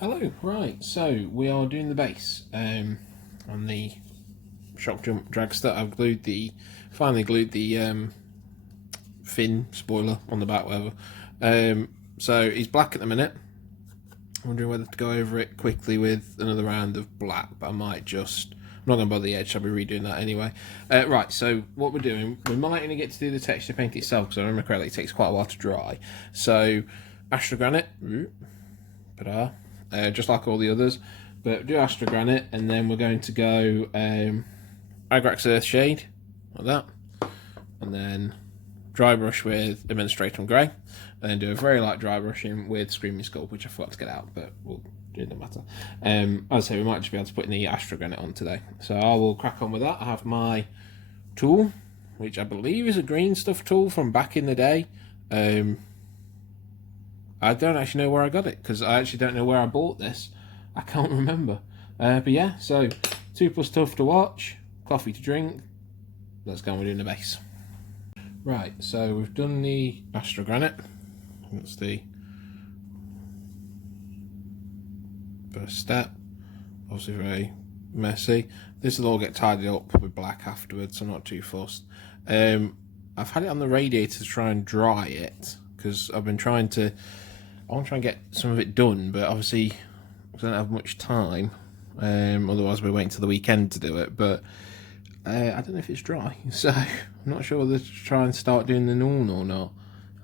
Hello, right, so we are doing the base on the Shokkjump Dragstra. I've finally glued the fin spoiler on the back, whatever. So he's black at the minute. I'm wondering whether to go over it quickly with another round of black, but I might just... I'm not going to bother the edge, I'll be redoing that anyway. Right, so what we're doing, we might only get to do the texture paint itself, because I remember correctly, it takes quite a while to dry. So, Astrogranite, just like all the others, but do Astrogranite, and then we're going to go Agrax Earthshade, like that, and then dry brush with inistratum grey, and then do a very light dry brushing with Screaming Skull, which I forgot to get out, but we'll do it no matter. As I say, we might just be able to put in the Astrogranite on today, so I will crack on with that. I have my tool, which I believe is a green stuff tool from back in the day. I don't actually know where I got it, because I actually don't know where I bought this. I can't remember. But yeah, so 2+ stuff to watch, coffee to drink. Let's go on with doing the base. Right, so we've done the Astrogranite. That's the first step. Obviously very messy. This will all get tidied up with black afterwards, so I'm not too fussed. I've had it on the radiator to try and dry it, because I've been trying to... I want to try and get some of it done, but obviously I don't have much time. Otherwise we're waiting till the weekend to do it, but I don't know if it's dry, so I'm not sure whether to try and start doing the Nuln or not.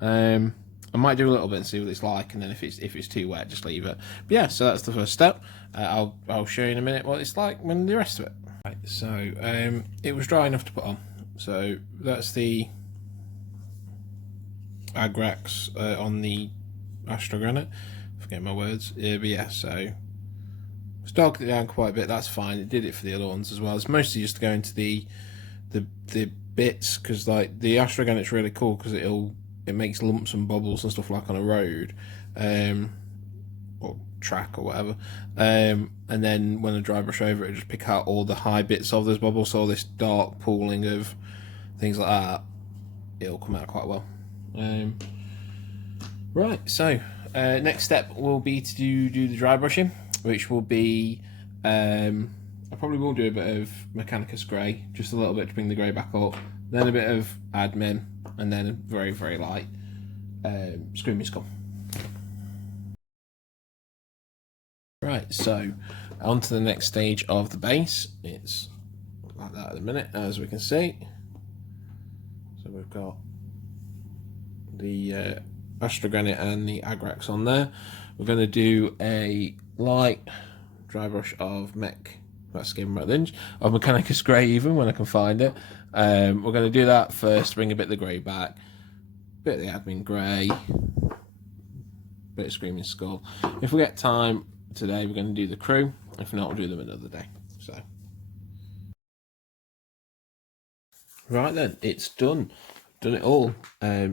I might do a little bit and see what it's like, and then if it's too wet, just leave it. But yeah, so that's the first step. I'll show you in a minute what it's like when the rest of it. Right, so it was dry enough to put on. So that's the Agrax on the Astrogranite. Forget my words. But yeah, so it's darkened it down quite a bit. That's fine. It did it for the other ones as well. It's mostly just going to the bits, because like the Astrogranite's really cool because it makes lumps and bubbles and stuff like on a road, or track or whatever. And then when I dry brush over it, just pick out all the high bits of those bubbles. So all this dark pooling of things like that, it'll come out quite well. Right, so next step will be to do the dry brushing, which will be, I probably will do a bit of Mechanicus grey, just a little bit to bring the grey back up, then a bit of admin, and then a very, very light Screaming Skull. Right, so on to the next stage of the base. It's like that at the minute, as we can see. So we've got the Astrogranite and the Agrax on there. We're going to do a light dry brush of of Mechanicus grey, even when I can find it. We're going to do that first, bring a bit of the grey back, bit of the admin grey, bit of Screaming Skull. If we get time today, we're going to do the crew. If not, we'll do them another day. So right then, it's done. Done it all.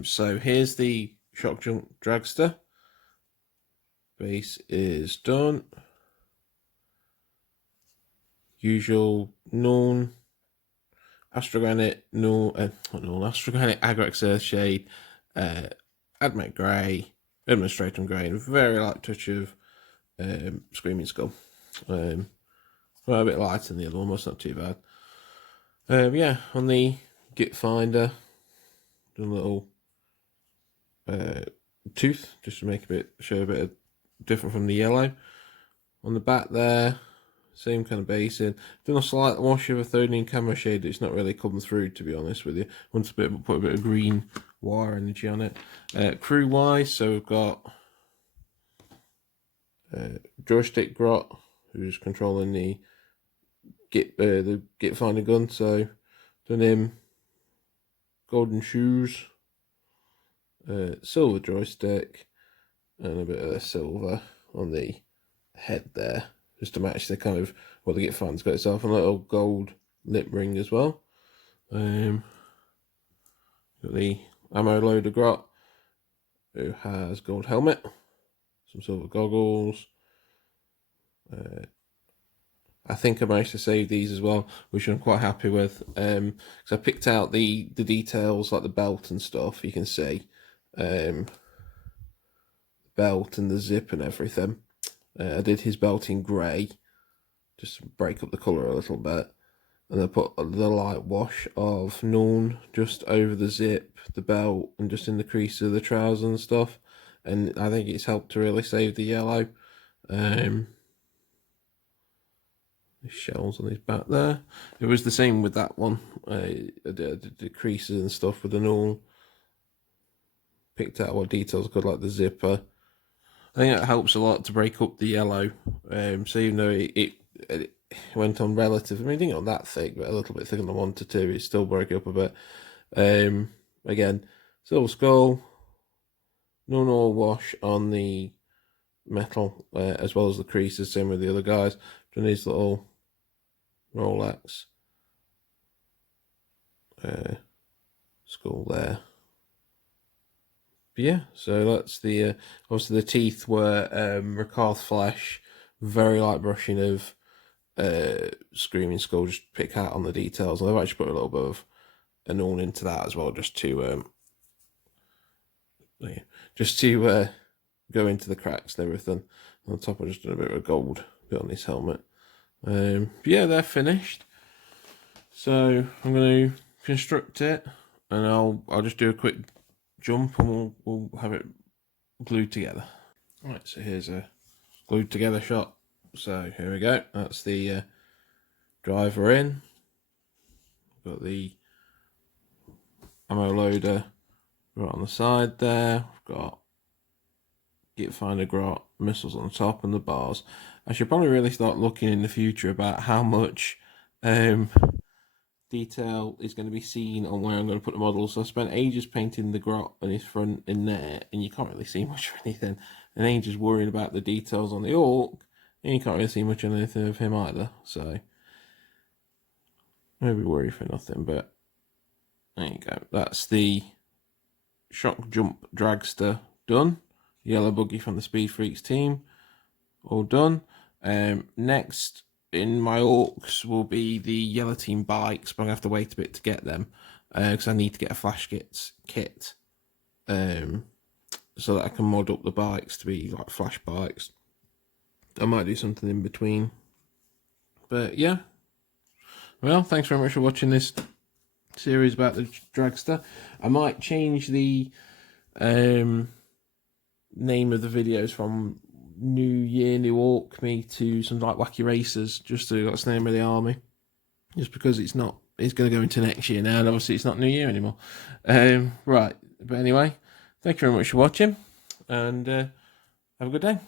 So here's the Shokkjump Dragstra. Base is done. Usual Nuln, Astrogranite, Astrogranite, Agrax Earthshade, Admec Grey, inistratum Grey, and a very light touch of Screaming Skull. Well, a bit lighter than the other one, but it's not too bad. Yeah, on the Git Finder, done a little tooth just to make show a bit of different from the yellow. On the back there, same kind of basing. Done a slight wash of a 13 camo shade. It's not really come through, to be honest with you. Want to put a bit of green wire energy on it. Crew wise, so we've got joystick grot, who's controlling the Git Finder gun. So done him golden shoes, silver joystick, and a bit of silver on the head there, just to match the kind of what the Git Finder's got itself. A little gold lip ring as well. Got the ammo loader grot, who has gold helmet, some silver goggles. I think I managed to save these as well, which I'm quite happy with. Because I picked out the details, like the belt and stuff. You can see belt and the zip and everything. I did his belt in grey, just to break up the colour a little bit. And I put the light wash of Nuln just over the zip, the belt, and just in the crease of the trousers and stuff. And I think it's helped to really save the yellow. The shells on his back there. It was the same with that one. I did the creases and stuff with the Nuln. Picked out what details I could, like the zipper. I think that helps a lot to break up the yellow. So even though it went on relative, I mean, it didn't go that thick, but a little bit thicker than I wanted to. It still broke up a bit. Again, silver skull, Nuln Oil wash on the metal, as well as the creases, same with the other guys. Done these little Rolex skull there. But yeah, so that's the obviously the teeth were Rakarth flesh, very light brushing of Screaming Skull, just pick out on the details. And I've actually put a little bit of a Nuln into that as well, just to go into the cracks and everything. On top, I just done a bit of a gold bit on this helmet. Yeah, they're finished. So I'm going to construct it, and I'll just do a quick jump, and we'll have it glued together. Right, so here's a glued together shot. So here we go. That's the driver in. Got the ammo loader right on the side there. We've got Git Finder Grot, missiles on the top, and the bars. I should probably really start looking in the future about how much detail is going to be seen on where I'm going to put the models. So I spent ages painting the grot on his front in there, and you can't really see much of anything. And ages worrying about the details on the Orc, and you can't really see much of anything of him either. So maybe worry for nothing, but there you go. That's the Shokkjump Dragstra done. Yellow Buggy from the Speed Freaks team, all done. Next in my Orcs will be the Yellow Team bikes, but I'm going to have to wait a bit to get them, because I need to get a Flash kit so that I can mod up the bikes to be like Flash bikes. I might do something in between. But yeah. Well, thanks very much for watching this series about the Dragstra. I might change the name of the videos from Year New Orkmy to something like Wack Racerz, just so that's the name of the army. Just because it's going to go into next year now, and obviously it's not New Year anymore. Right, but anyway, thank you very much for watching, and have a good day.